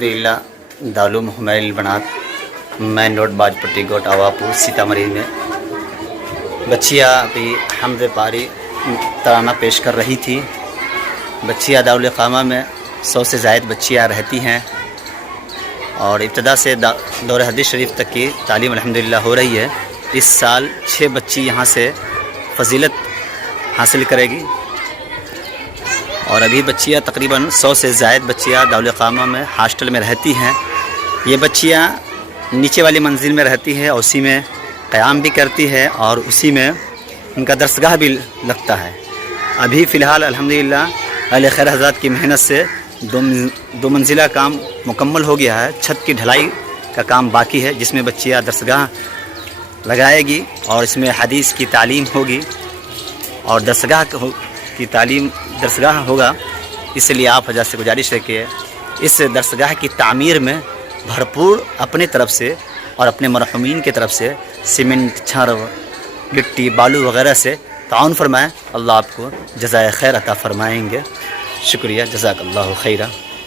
अल्हम्दुलिल्लाह दारुल हुमैल बनात main road Bajpatti गोट आवापुर सीतामढ़ी में बच्चियाँ अभी हमद पारी तराना पेश कर रही थी। बच्चियाँ दारुल इक़ामा में 100 से ज़ायद बच्चियाँ रहती हैं और इब्तदा से दौर हदीस शरीफ तक की तालीम अल्हम्दुलिल्लाह हो रही है। इस साल 6 बच्ची यहाँ से फजीलत हासिल करेगी और अभी बच्चियाँ तकरीबन 100 से ज़ायद बच्चियाँ दारुल इक़ामा में हॉस्टल में रहती हैं। ये बच्चियाँ नीचे वाली मंजिल में रहती है और उसी में क़याम भी करती है और उसी में उनका दरसगाह भी लगता है। अभी फ़िलहाल अल्हम्दुलिल्लाह अहले खैर हज़रात की मेहनत से दो मंजिला काम मुकम्मल हो गया है। छत की ढलाई का काम बाकी है जिसमें बच्चियाँ दरसगाह लगाएगी और इसमें हदीस की तालीम होगी और दरसगाह की तालीम दरसगाह होगा। इसलिए आप हज़रात से गुजारिश है कि इस दरसगाह की तामीर में भरपूर अपने तरफ से और अपने मरहुमीन की तरफ से सीमेंट, छड़, गिट्टी, बालू वगैरह से ताउन फरमाएँ। अल्लाह आपको जज़ाए खैर अता फ़रमाएँगे। शुक्रिया, जज़ाकल्लाहु खैरा।